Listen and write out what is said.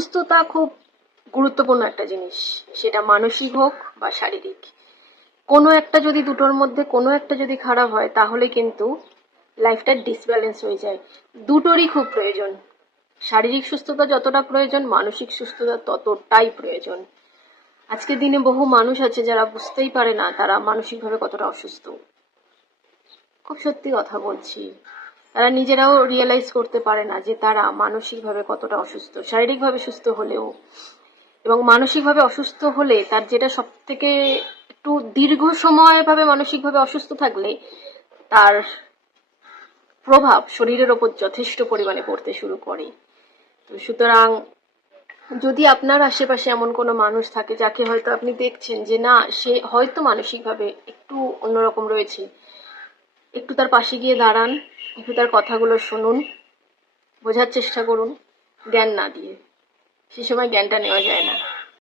সুস্থতা খুব গুরুত্বপূর্ণ একটা জিনিস, সেটা মানসিক হোক বা শারীরিক। কোনো একটা যদি দুটোর মধ্যে কোনো একটা যদি খারাপ হয় তাহলে কিন্তু লাইফটা ডিসব্যালেন্স হয়ে যায়। দুটোরই খুব প্রয়োজন। শারীরিক সুস্থতা যতটা প্রয়োজন, মানসিক সুস্থতা ততটাই প্রয়োজন। আজকের দিনে বহু মানুষ আছে যারা বুঝতেই পারে না তারা মানসিকভাবে কতটা অসুস্থ। খুব সত্যি কথা বলছি, তারা নিজেরাও রিয়েলাইজ করতে পারে না যে তারা মানসিকভাবে কতটা অসুস্থ, শারীরিকভাবে সুস্থ হলেও। এবং মানসিকভাবে অসুস্থ হলে তার যেটা সব থেকে একটু দীর্ঘ সময়ভাবে মানসিকভাবে অসুস্থ থাকলে তার প্রভাব শরীরের ওপর যথেষ্ট পরিমাণে পড়তে শুরু করে। তো সুতরাং যদি আপনার আশেপাশে এমন কোনো মানুষ থাকে যাকে হয়তো আপনি দেখছেন যে না, সে হয়তো মানসিকভাবে একটু অন্যরকম রয়েছে, একটু তার পাশে গিয়ে দাঁড়ান, একটু তার কথাগুলো শুনুন, বোঝার চেষ্টা করুন, জ্ঞান না দিয়ে। সে সময় জ্ঞানটা নেওয়া যায় না।